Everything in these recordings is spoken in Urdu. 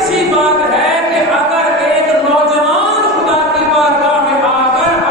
اچھی بات ہے کہ اگر ایک نوجوان خدا کی بارگاہ میں آ کر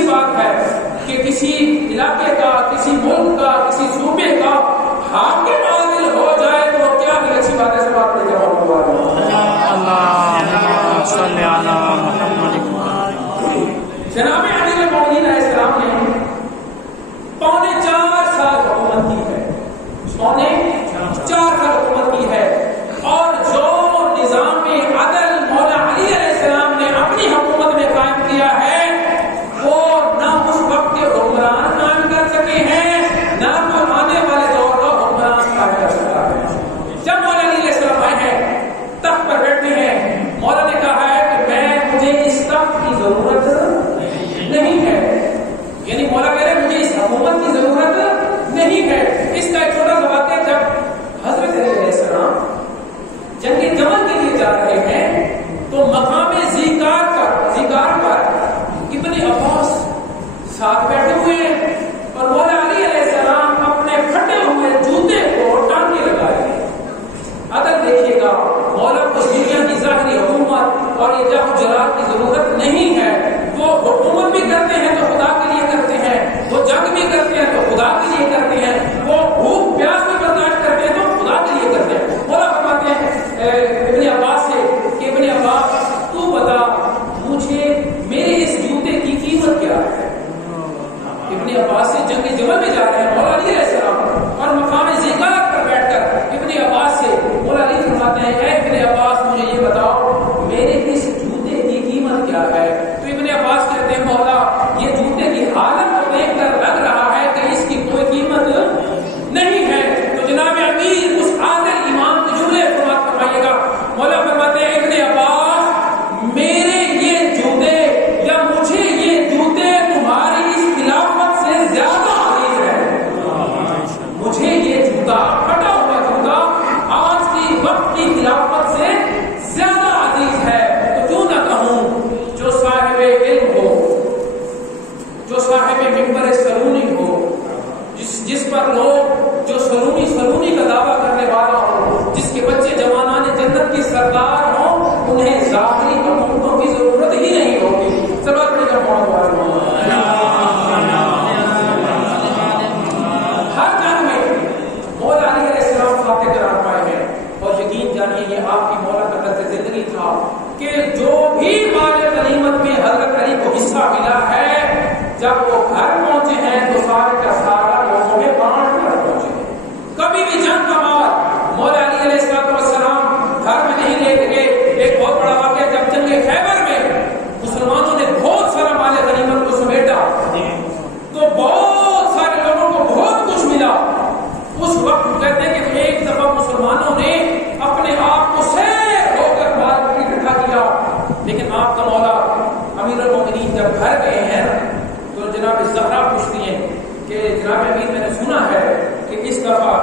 سی بات ہے کہ کسی علاقے کا، کسی ملک کا، کسی صوبے کا حاکم عادل ہو جائے تو کیا بھی اچھی بات ہے. سب آپ نے جواب دیا. اللہ صلی علی محمد. جناب امیر المومنین علیہ السلام نے 4.25 سال حکومت کی ہے. 4.25 سال حکومت کی ہے. اور جو نظام عدل مولا علی علیہ السلام نے اپنی حکومت میں قائم کیا ہے وہ نہ اس وقت کے حکمران قائم کر سکے ہیں نہ تو آنے والے دور کا حکمران قائم کر سکتا ہے. جب مولا علی علیہ السلام آئے ہیں، تخت پر بیٹھے ہیں، مولا نے کہا ہے کہ مجھے اس تخت کی ضرورت نہیں ہے. یعنی مولا کہہ رہے مجھے اس حکومت کی ضرورت نہیں ہے. اس کا ایک چھوٹا سا واقعہ، جب حضرت علی علیہ السلام جنگ جمل کے لیے جا رہے ہیں تو مقام زیکار پر ابن عباس ساتھ بیٹھے ہوئے ہیں اور مولا علی علیہ السلام اپنے پھٹے ہوئے جوتے کو ٹانگے لگا رہے ہیں. عدل دیکھیے گا، مولا کو دنیا کی ظاہری حکومت اور یہ جب جلال کی ضرورت نہیں ہے. وہ حکومت بھی کرتے ہیں تو خدا کے لیے کرتے ہیں، وہ جنگ بھی کرتے ہیں تو خدا کے لیے کرتے ہیں، وہ بھوک پیاس بھی برداشت کرتے ہیں تو خدا کے لیے کرتے ہیں. مولا فرماتے ہیں ابن عباس سے کہ ابن عباس تو بتا مجھے میرے اس جوتے کی قیمت کیا ہے. ابن عباس سے جنگ جمل میں جا رہے ہیں مولا علی علیہ السلام اور مقام زیکار پر بیٹھ کر ابن عباس سے مولا علی فرماتے ہیں اے ابن عباس مجھے یہ بتاؤ میرے اس جوتے کی قیمت کیا ہے. تو ابن عباس کہتے ہیں مولا یہ جوتے کی حالت کو دیکھ کر لگ رہا ہے کہ اس کی کوئی قیمت نہیں ہے. تو جناب امیر اس عادل امام کے جملے فرمائیے گا. مولا فرماتے ہیں ابن عباس میرے یہ جوتے یا مجھے یہ جوتے تمہاری اس خلافت سے زیادہ عزیز ہے. مجھے یہ جوتا پھٹا ہوا جوتا آج کی وقت کی خلافت سے زیادہ عزیز ہے. تو کیوں نہ کہوں جو صاحب علم ہو، جو صاحب منبر سرونی ہو، جس پر لوگ جو سرونی کا دعویٰ کرنے والا ہو، جس کے بچے جوانان جنت کی سردار ہوں، انہیں ظاہری حکومتوں کی ضرورت ہی نہیں ہوگی. چلو اپنے کا ہر جنگ میں مولا علی علیہ السلام فاتح قرار پائے ہیں. اور یقین جانیے یہ آپ کی مولا کا طرز زندگی تھا کہ جو بھی مال غنیمت میں حضرت علی کو حصہ ملا ہے جب وہ گھر پہنچے ہیں تو سارے کا سارا لوگوں میں بانٹ کر پہنچے. کبھی بھی جنگ کا مال مولا علی علیہ السلام گھر میں نہیں لے گئے. ایک بہت بڑا واقعہ، جب جنگ خیبر میں مسلمانوں نے بہت سارا مال غنیمت کو سمیٹا تو بہت سارے لوگوں کو بہت کچھ ملا. اس وقت کہتے ہیں کہ ایک دفعہ مسلمانوں نے اپنے آپ کو سیر ہو کر مال کو اکٹھا کیا. لیکن آپ کا مولا امیر المومنین جب گھر گئے ہیں تو جناب زہرا پوچھتی ہیں کہ جناب امیر میں نے سنا ہے کہ اس دفعہ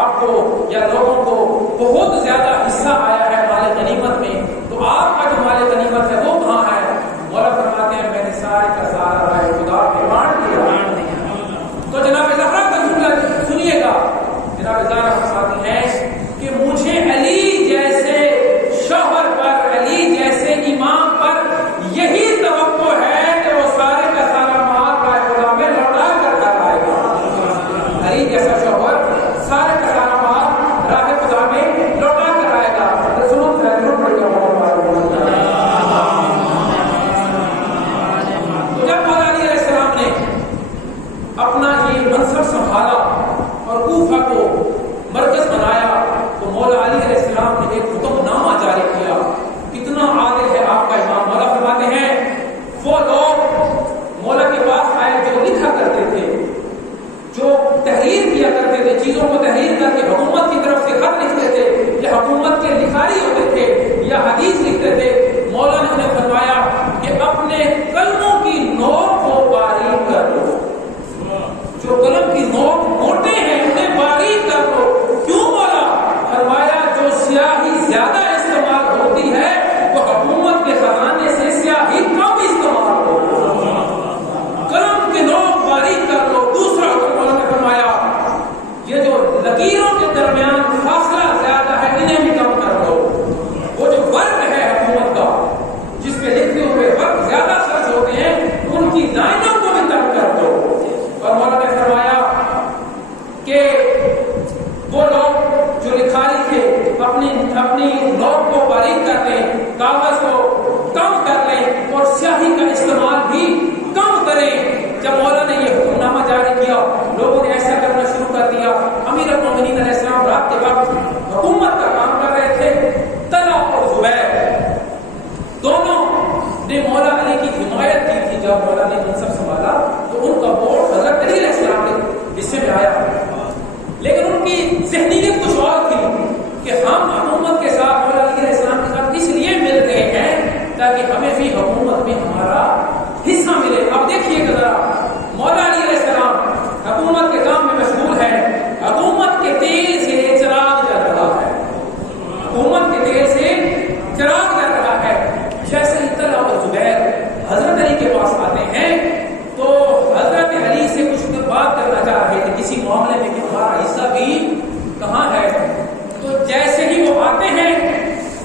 آپ کو یا لوگوں کو بہت زیادہ حصہ آیا ہے مال غنیمت میں، تو آپ کا جو مال غنیمت ہے وہ کہاں ہے؟ مولا فرماتے ہیں میں نے سارے کا سارا رائے خدا پہ بانٹ دیا. تو جناب زہرا کا جملہ سنیے گا. جناب زہرا فرماتی ہیں کہ مجھے علی جیسے شوہر پر، علی جیسے امام پر یہی توقع ہے کہ وہ سارے کا سارا مال رائے خدا میں لوٹا کر آئے گا. علی جیسا شوہر سارے کا سارا مال راہ خدا میں لوٹا کر آئے گا. جب مولا نے منصب سنبھالا تو ان کا ووٹ حضرت علی علیہ السلام کے حصے میں آیا، لیکن ان کی ذہنیت کچھ اور تھی کہ ہم حکومت کے ساتھ مولا علی علیہ السلام کے ساتھ اس لیے مل رہے ہیں تاکہ ہمیں بھی حکومت میں ہمارا حصہ ملے۔ اب دیکھیے ذرا، مولا علی علیہ السلام حکومت کے کام میں مشغول ہے، حکومت کے تیل سے چراغ جل رہا ہے، حکومت کے تیل سے چراغ جل رہا ہے۔ جیسے ہی طلحہ اور زبیر حضرت علی کے پاس آتے ہیں تو حضرت علی سے کچھ بات کرنا چاہ رہے تھے کسی معاملے میں کہ ہمارا حصہ بھی کہاں ہے۔ تو جیسے ہی وہ آتے ہیں،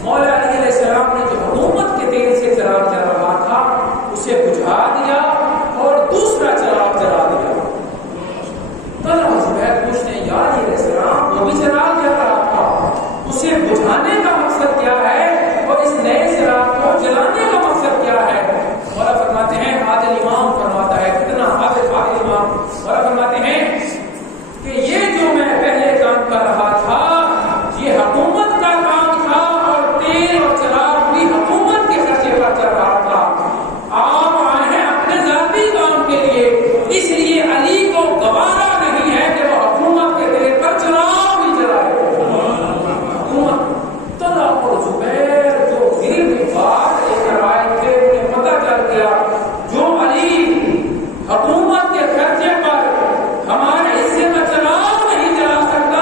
مولا علی علیہ السلام نے جو حکومت کے تیل سے چراغ جل رہا تھا اسے بجھا دیا اور دوسرا چراغ جلا دیا۔ طلحہ اور زبیر پوچھتے ہیں، یا علی علیہ السلام وہ بھی چراغ جل رہا تھا، اسے بجھانے کا مقصد کیا ہے اور اس نئے چراغ کو جلانے کا مقصد کیا ہے؟ مولا فرماتے ہیں، عادل امام فرماتا ہے، کتنا عادل امام، مولا فرماتے ہیں کہ یہ جو میں پہلے کام کر رہا تھا یہ حکومت کا کام تھا اور تیل اور چراغ بھی حکومت کے خرچے پر چل رہا تھا۔ آپ آئے ہیں اپنے ذاتی کام کے لیے، اس لیے علی کو گوارا نہیں ہے کہ وہ حکومت کے تیل پر چراغ بھی جلائے۔ حکومت طلحہ اور زبیر جو دل میں بات لے کر آئے تھے انہیں پتہ چل گیا جو علی حکومت کے خرچے پر ہمارے حصے میں چراغ نہیں جلا سکتا،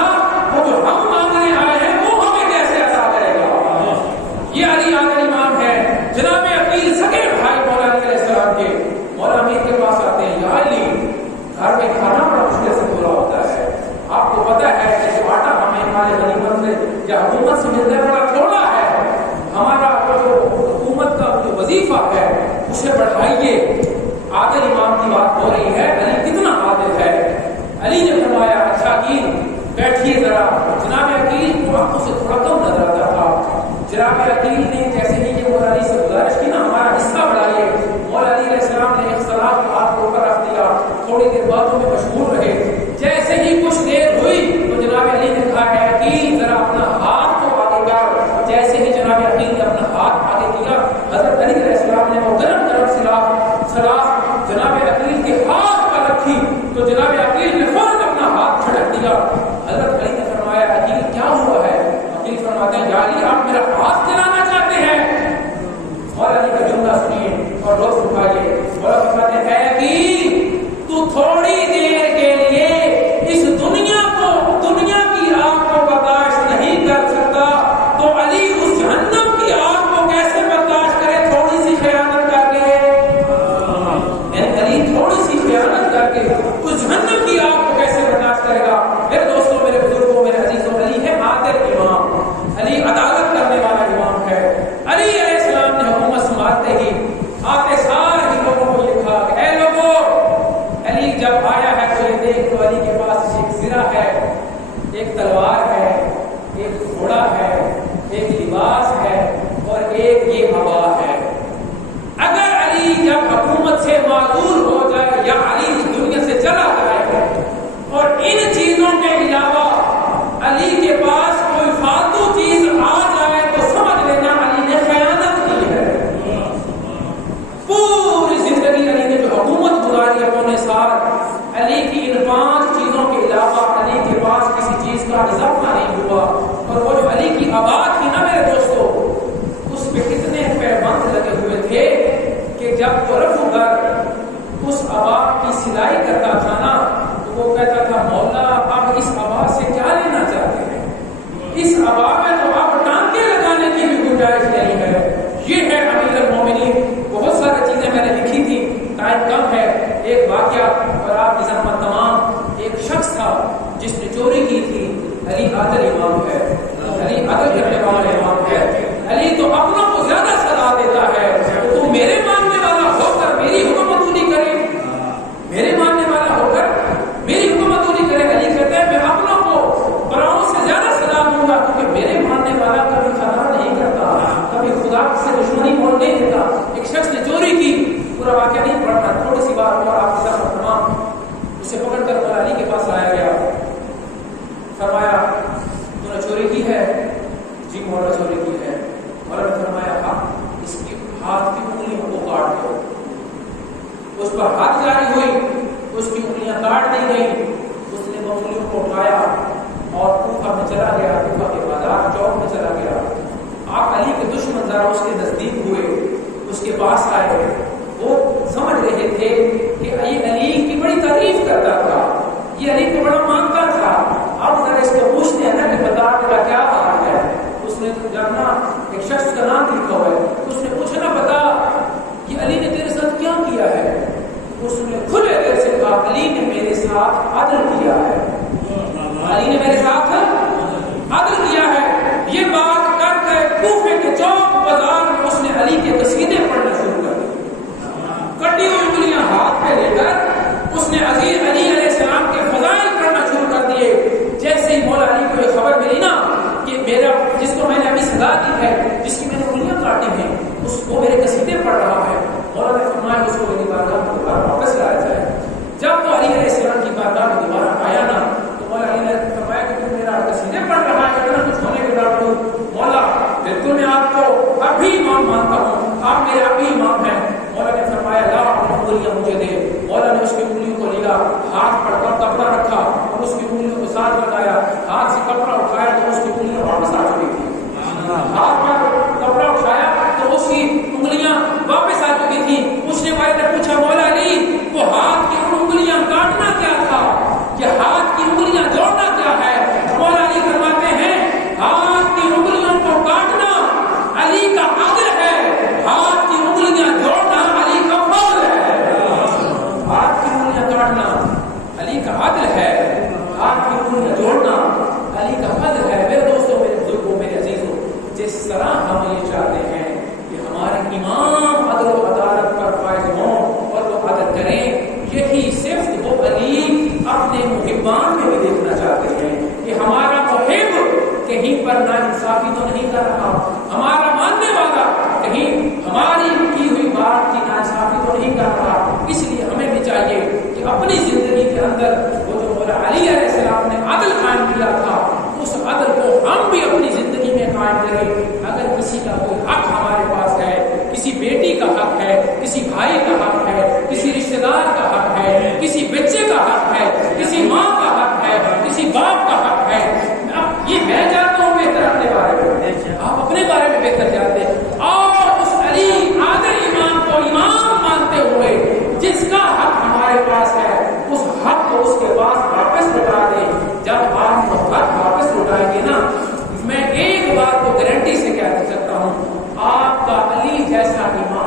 وہ جو ہم مانگنے آئے ہیں وہ ہمیں کیسے عطا کرے گا؟ یہ علی عادل امام ہے، جناب عقیل سگے بھائی مولا علی علیہ السلام کے۔ مولا امیر کے پاس آتے ہیں، یا علی گھر میں کھانا بڑا مشکل سے پورا ہوتا ہے، آپ کو پتہ ہے کہ جو آٹا ہمیں ہمارے غنیمت سے یا حکومت سے ملتا ہے بڑا تھوڑا ہے، ہمارا جو حکومت کا جو وظیفہ ہے اسے بڑھائیے۔ عادل امام کی بات ہو رہی ہے، علی کتنا عادل ہے۔ علی نے فرمایا، اچھا عقیل بیٹھیے ذرا۔ جناب عقیل کو آنکھوں سے تھوڑا کم نظر آتا تھا۔ جناب عقیل نے جیسے ہی کہ مولا علی سے گزارش کی نا ہمارا حصہ بڑھائیے، مولا علی علیہ السلام نے ایک سلام کے ہاتھ کو اوپر رکھ دیا، تھوڑی دیر باتوں میں مشغول رہے۔ جیسے ہی کچھ دیر ہوئی تو جناب علی نے کہا ہے، عقیل ذرا اپنا ہاتھ کو آگے کر۔ جیسے ہی جناب عقیل نے اپنا ہاتھ آگے کیا، حضرت علی علیہ السلام نے وہ گرم سلاخ جناب عقیل کے ہاتھ پر رکھی تو جناب عقیل نے فوراً اپنا ہاتھ جھٹک دیا۔ حضرت علی نے فرمایا، عقیل کیا ہوا ہے؟ عقیل فرماتے ہیں، یا علی آپ میرا ہاتھ جلانا چاہتے ہیں؟ مولا علی کا جملہ سنیے اور لطف اٹھائیے۔ مولا فرماتے ہیں، اے عقیل تو تھوڑی دیر کے لیے اس دنیا کی آگ کو برداشت نہیں کر سکتا تو علی اس جہنم کی آگ کو کیسے برداشت کرے تھوڑی سی خیانت کر کے؟ علی تھوڑی سی خیانت کر کے اس جہنم کی آگ کو کیسے برداشت کرے گا؟ میرے دوستوں، میرے بزرگوں، میرے عزیزوں، علی ہے عادل امام، علی عدالت کرنے والا امام ہے۔ علی علیہ السلام نے حکومت سنبھالتے ہی آتے سارے ہی لوگوں کو یہ کہا کہ اے لوگوں، علی جب آیا ہے تو یہ دیکھ لو، علی کے پاس ایک زرہ ہے، ایک تلوار ہے، ایک گھوڑا ہے، ایک لباس ہے اور ایک یہ ہوا ہے۔ اگر علی جب حکومت سے معذور ہو جائے یا علی اس دنیا سے چلا جائے اور ان چیزوں کے علاوہ علی کے پاس کوئی فالتو چیز آ جائے تو سمجھ لینا علی نے خیانت کی ہے۔ پوری زندگی علی نے جو حکومت گزاری ہے پونے سال، علی کی ان 5 چیزوں کے علاوہ علی کے پاس کسی چیز کا اضافہ نہیں ہوا۔ اور وہ جو علی کی آباد تھی نا میرے دوستوں، اس پہ کتنے پیبند لگے ہوئے تھے کہ جب وہ رفع گر اس آباد کی سلائی کرتا تھا نا تو وہ کہتا تھا، مولا آپ اس آباد سے کیا لینا چاہتے ہیں؟ اس آباد میں تو آپ ٹانکے لگانے کی بھی گنجائش نہیں ہے۔ یہ ہے امیر المومنین۔ بہت ساری چیزیں میں نے لکھی تھی، ٹائم کم ہے۔ ایک واقعہ اور آپ کی خدمت تمام، ایک شخص تھا جس نے چوری کی تھی۔ علی عادل امام ہے، علی عدل کرنے والا امام ہے۔ علی تو اپنوں کو زیادہ سزا دیتا ہے، تو میرے ماننے والا ہو کر میری حکومت پوری کرے، میرے ماننے والا ہو کر میری حکومت پوری کرے۔ علی کہتے ہیں، میں اپنوں کو براؤں سے زیادہ سزا دوں گا کیونکہ میرے ماننے والا کبھی خطا نہیں کرتا، کبھی خدا سے دشمنی مول نہیں دیتا۔ ایک شخص نے چوری کی، پورا واقعہ نہیں پڑھنا، تھوڑی سی بات اور آپ کے ساتھ تمام۔ اسے پکڑ کر مولا علی کے پاس لایا گیا، فرمایا، تو نے چوری کی ہے؟ جی مولا چوری کی ہے۔ مولا نے فرمایا پر حد جاری ہوئی، اس کی انگلیاں کاٹ دی گئیں، اس نے انگلیوں کو اٹھایا اور کوفہ میں چلا گیا، کوفہ کے بازار چوک میں چلا گیا۔ آپ علی کے دشمن ذرا اس کے نزدیک ہوئے، اس کے پاس آئے، وہ سمجھ رہے تھے کہ یہ علی کی بڑی تعریف کرتا تھا، یہ علی کو بڑا مانتا تھا، اب ذرا اس کو پوچھتے ہیں نا کہ بتا میرا کیا حال ہے۔ اس نے جاننا ایک شخص کا نام لکھا ہوا ہے، اس نے پوچھنا بتا یہ علی نے تیرے ساتھ کیا کیا ہے؟ اس نے کھلے دل سے کہا علی نے میرے ساتھ عدل کیا ہے، علی نے میرے ساتھ عدل کیا ہے۔ یہ بات کر کے کوفے کے چوک بازار میں اس نے علی کے قصیدے پڑھنا شروع کر دیا، کٹی ہوئی انگلیاں ہاتھ پہ لے کر اس نے عزیز علی علیہ السلام کے فضائل پڑھنا شروع کر دیے۔ جیسے ہی مولا علی کو یہ خبر ملی نا کہ میرا جس کو میں نے ابھی سزا دی ہے، جس کی میں نے انگلیاں کاٹی ہیں، اس کو میرے قصیدے پڑھ رہا ہے، مولا نے فرمایا اس کو میری بارگاہ میں دوبارہ واپس لایا جائے۔ جب وہ علی علیہ السلام کی بارگاہ میں دوبارہ آیا نا تو مولا علی نے فرمایا کہ تم میرا قصیدے پڑھ رہا ہے، اتنا کچھ ہونے کے باوجود مولا بالکل میں آپ کو اب بھی امام مانتا ہوں، آپ میرے اب بھی امام ہیں۔ مولا نے فرمایا لا اپنی انگلیاں مجھے دے۔ مولا نے اس کی انگلیوں کو لیا، ہاتھ پر کپڑا رکھا اور اس کی انگلیوں کو ساتھ لگایا، ہاتھ سے کپڑا اٹھایا تو اس کی انگلیاں واپس آ چکی تھی، ہاتھ پر کپڑا اٹھایا تو اس کی انگلیاں واپس آ چکی تھی۔ پوچھنے والے نے پوچھا مولا علی وہ ہاتھ کی انگلیاں کاٹنا کیا تھا، یہ ہاتھ کی انگلیاں جوڑنا کیا ہے؟ مولا علی فرماتے ہیں ہاتھ کی انگلیوں کو کاٹنا علی کا عدل ہے، ہاتھ کی انگلیاں جوڑنا علی کا فضل ہے۔ ہاتھ کی انگلیاں کاٹنا علی کا عدل ہے، ہاتھ کی انگلیاں جوڑنا علی کا فضل ہے۔ میرے دوستوں، میرے بزرگوں، میرے عزیزوں، جس طرح ہم یہ چاہتے ہیں کہ ہمارے امام عدل و عدالت پر فائز ہوں اور وہ عدل کریں، یہی صرف وہ علی اپنے محبان میں بھی دیکھنا چاہتے ہیں کہ ہمارا محب کہیں پر ناانصافی تو نہیں کر رہا، ہمارا ماننے والا کہیں ہماری کی ہوئی بات کی ناانصافی تو نہیں کر رہا۔ اس لیے ہمیں بھی چاہیے کہ اپنی زندگی کے اندر وہ جو مولا علی علیہ السلام نے عدل قائم کیا تھا، اس عدل کو ہم بھی اپنی زندگی میں قائم کریں۔ اگر کسی کا کوئی حق ہمارے پاس ہے، کسی بیٹی کا حق ہے، کسی بھائی کا حق ہے، کسی رشتہ دار کا حق ہے، کسی بچے کا حق ہے، کسی ماں کا حق ہے، کسی باپ کا حق ہے، اب یہ میں جانتا ہوں بہتر اپنے بارے میں، آپ اپنے بارے میں بہتر جانتے ہیں، اور اس علی عادل امام کو امام مانتے ہوئے جس کا حق ہمارے پاس ہے اس حق کو اس کے پاس واپس لوٹا دیں۔ جب آپ وہ حق واپس لوٹائیں گے نا، میں ایک بات کو گارنٹی سے کہہ سکتا ہوں، آپ کا علی جیسا امام